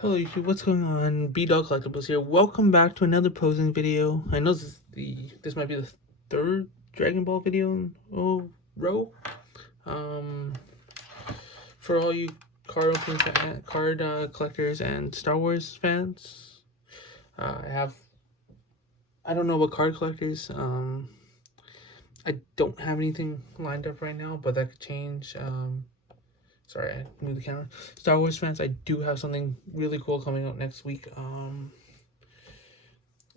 Hello YouTube, what's going on? B-Dog Collectibles here. Welcome back to another posing video. I know this might be the third Dragon Ball video in a row. For all you card opening collectors and Star Wars fans, I don't know what card collectors. I don't have anything lined up right now, but that could change. Sorry, I moved the camera. Star Wars fans, I do have something really cool coming out next week.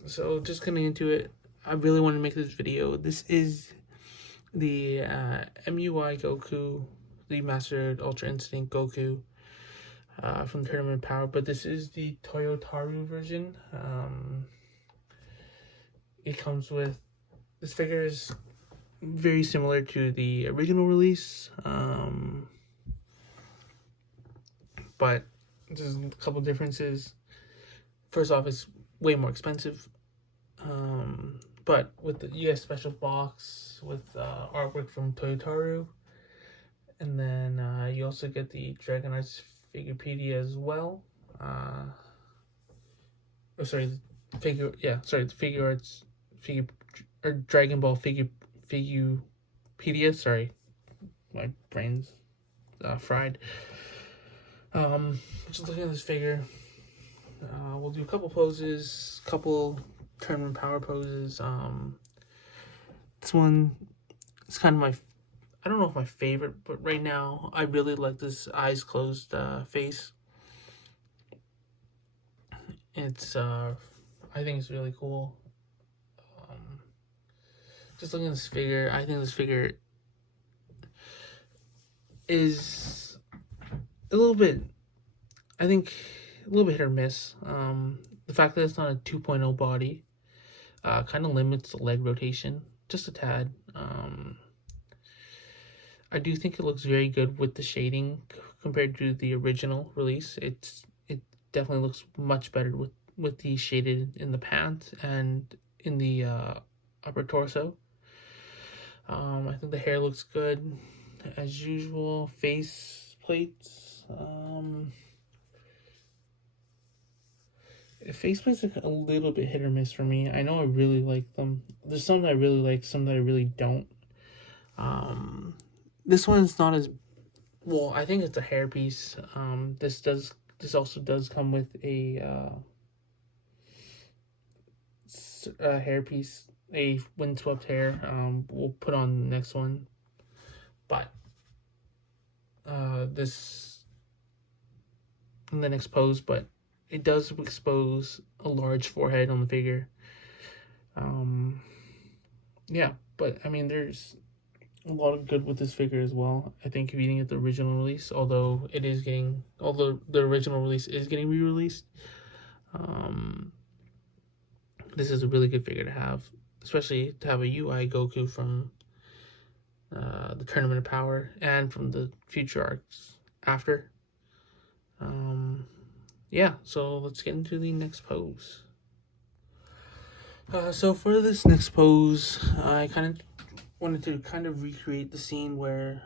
So just getting into it, I really want to make this video. This is the MUI Goku, the Mastered Ultra Instinct Goku from Tournament Power, but this is the Toyotarou version. It comes with, this figure is very similar to the original release, but there's a couple differences. First off, it's way more expensive. But with the US special box with artwork from Toyotarou, and then you also get the Dragon Arts Figurepedia as well. The Figuarts Dragon Ball Figurepedia. Sorry, my brain's fried. Just looking at this figure, we'll do a couple poses, couple tournament power poses. This one is kind of I don't know if my favorite, but right now I really like this eyes closed face. It's I think it's really cool. Just looking at this figure, I think this figure is a little bit hit or miss. The fact that it's not a 2.0 body kind of limits the leg rotation just a tad. I do think it looks very good with the shading compared to the original release. It definitely looks much better with the shaded in the pants and in the upper torso. I think the hair looks good as usual. Face plates. Faceplates are a little bit hit or miss for me. I know I really like them. There's some that I really like, some that I really don't. This one's not as well. I think it's a hairpiece. This also does come with a hairpiece, a windswept hair. We'll put on the next one, but this in the next pose, but it does expose a large forehead on the figure. Yeah, but I mean, there's a lot of good with this figure as well. I think if you didn't get the original release, although the original release is getting re-released, this is a really good figure to have, especially to have a UI Goku from the Tournament of Power and from the future arcs after. Yeah, so let's get into the next pose. So for this next pose, I wanted to recreate the scene where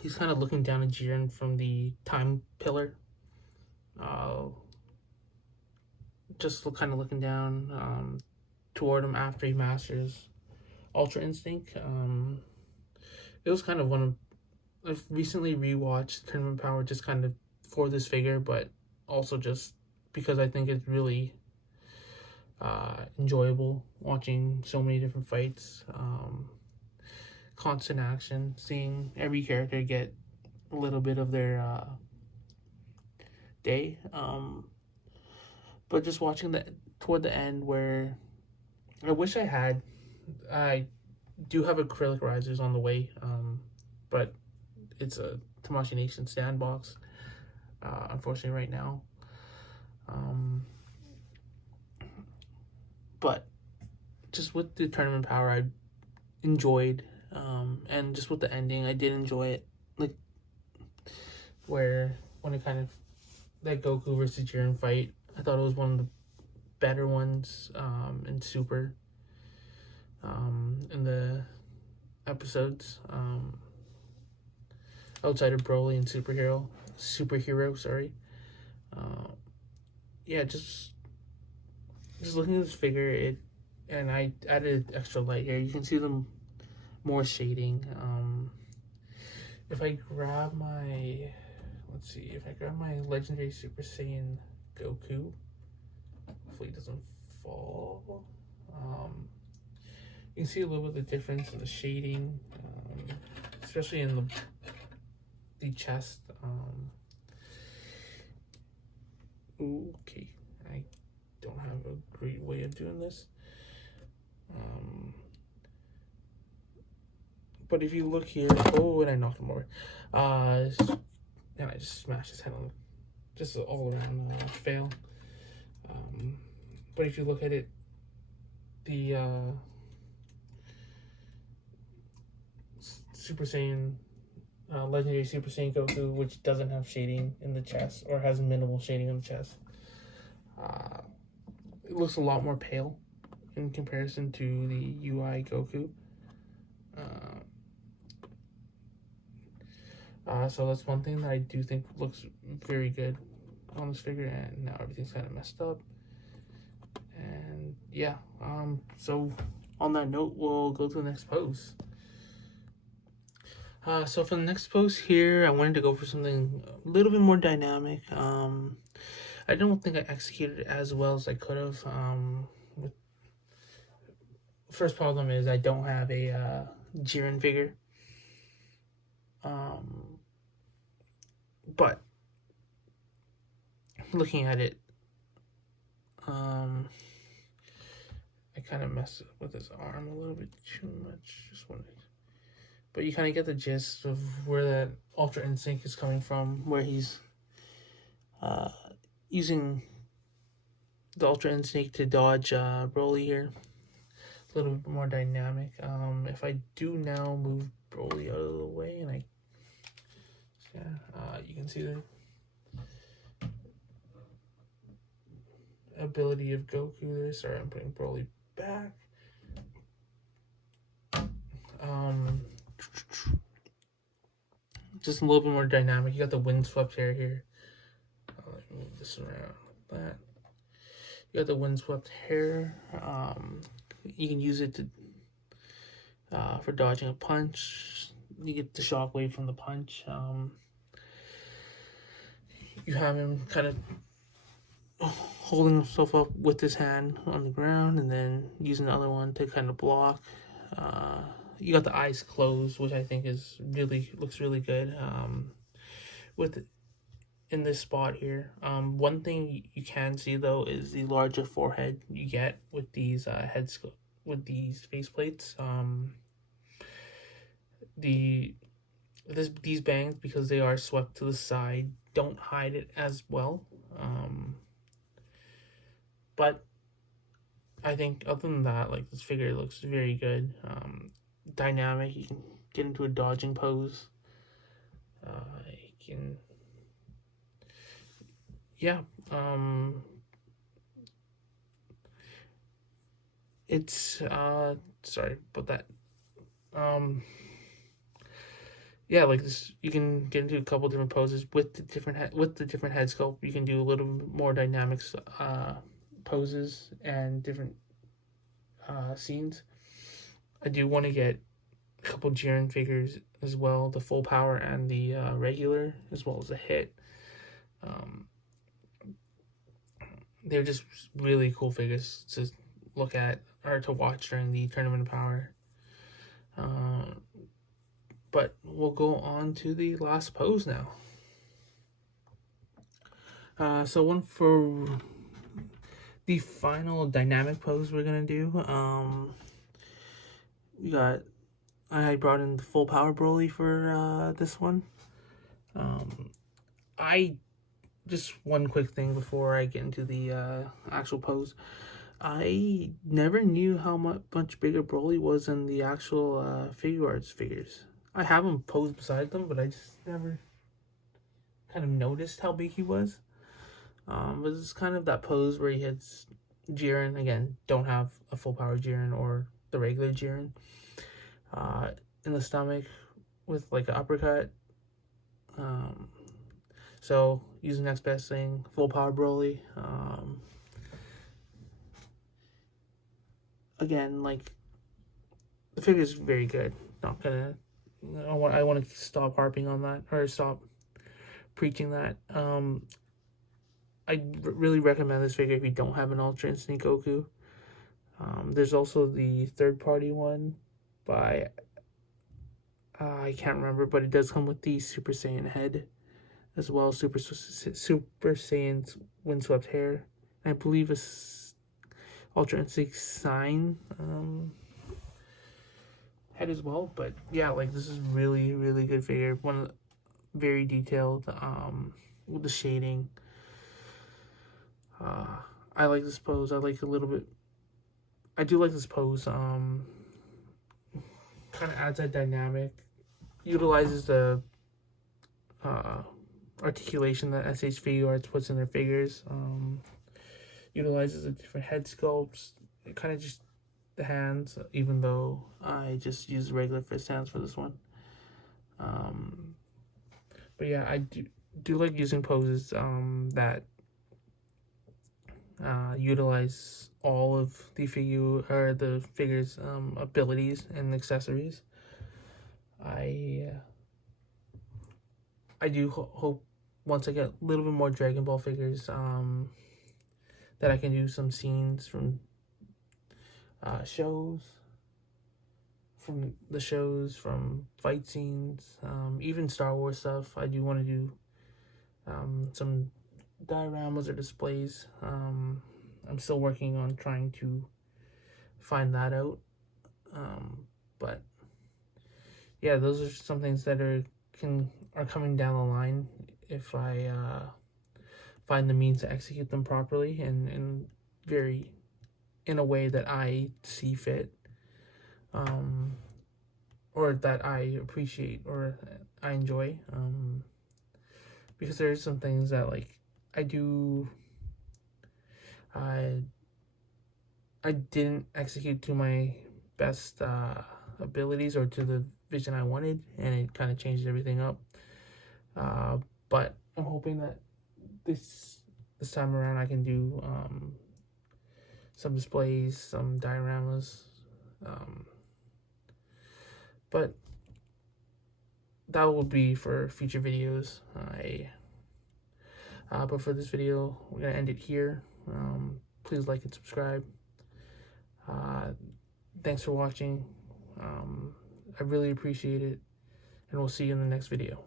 he's kind of looking down at Jiren from the time pillar. Just looking down toward him after he masters Ultra Instinct. It was kind of I've recently rewatched Tournament Power just kind of for this figure, but also just because I think it's really enjoyable watching so many different fights. Constant action, seeing every character get a little bit of their day. But just watching that toward the end where I do have acrylic risers on the way, but it's a Tamashii Nation sandbox, unfortunately right now. But just with the Tournament Power, I enjoyed, and just with the ending, I did enjoy it. Like when it that Goku versus Jiren fight, I thought it was one of the better ones in Super, in the episodes, outside of Broly and Superhero, sorry. yeah, just looking at this figure, and I added extra light here. You can see them more shading. If I grab my, let's see, if I grab my Legendary Super Saiyan Goku, hopefully it doesn't fall. You can see a little bit of the difference in the shading, especially in the chest. Okay, I don't have a great way of doing this. But if you look here, oh, and I knocked him over. And I just smashed his head on, just an all around fail. But if you look at it, the Super Saiyan, Legendary Super Saiyan Goku, which doesn't have shading in the chest or has minimal shading in the chest, it looks a lot more pale in comparison to the UI Goku. So that's one thing that I do think looks very good on this figure, and now everything's kind of messed up. And yeah, so on that note, we'll go to the next pose. So for the next pose here, I wanted to go for something a little bit more dynamic. I don't think I executed it as well as I could have. First problem is I don't have a Jiren figure. But looking at it, I kind of messed with his arm a little bit too much. Just wanted, but you kind of get the gist of where that Ultra Instinct is coming from, where he's using the Ultra Instinct to dodge Broly here. A little bit more dynamic. If I do now move Broly out of the way, and you can see the ability of Goku there. Sorry, I'm putting Broly back. Just a little bit more dynamic. You got the windswept hair here. Let me move this around like that. You got the windswept hair. You can use it to for dodging a punch. You get the shockwave from the punch. You have him kind of holding himself up with his hand on the ground, and then using the other one to kind of block. You got the eyes closed, which I think looks really good. In this spot here, one thing you can see though is the larger forehead you get with these with these faceplates. These bangs, because they are swept to the side, don't hide it as well. But I think other than that, like, this figure looks very good. Dynamic. You can get into a dodging pose. You can, yeah. It's sorry about that. Yeah, like this, you can get into a couple different poses with the different head sculpt. You can do a little more dynamics poses and different scenes. I do want to get a couple Jiren figures as well, the full power and the regular, as well as a hit. They're just really cool figures to look at or to watch during the Tournament of Power. But we'll go on to the last pose now. So one for the final dynamic pose we're gonna do. I brought in the full power Broly for this one. I just one quick thing before I get into the actual pose. I never knew how much bigger Broly was in the actual Figuarts figures. I have him posed beside them, but I just never kind of noticed how big he was. But it's kind of that pose where he hits Jiren. Again, don't have a full power Jiren or the regular Jiren. In the stomach with like an uppercut. So using next best thing, full power Broly. Again, like, the figure is very good. Not gonna. I want to stop harping on that, or stop preaching that. I really recommend this figure if you don't have an Ultra Instinct Goku. There's also the third party one by I can't remember, but it does come with the Super Saiyan head as well, Super Saiyan's windswept hair. And I believe a Ultra Instinct sign head as well. But yeah, like, this is really good figure. One of the, very detailed, with the shading. I like this pose. I like a little bit. I do like this pose. Kind of adds that dynamic. Utilizes the articulation that SH Figuarts puts in their figures. Utilizes the different head sculpts. It kind of just the hands, even though I just use regular fist hands for this one. But yeah, I do like using poses that utilize all of the figure's abilities and accessories. I do hope once I get a little bit more Dragon Ball figures, that I can do some scenes from shows, from fight scenes, even Star Wars stuff. I do want to do some dioramas or displays. I'm still working on trying to find that out. But yeah, those are some things that are coming down the line if I find the means to execute them properly and in a way that I see fit, or that I appreciate or I enjoy. Because there's some things that, like, I didn't execute to my best abilities or to the vision I wanted, and it kind of changed everything up. But I'm hoping that this time around I can do some displays, some dioramas, but that will be for future videos. But for this video, we're gonna end it here. Please like and subscribe. Thanks for watching. I really appreciate it, and we'll see you in the next video.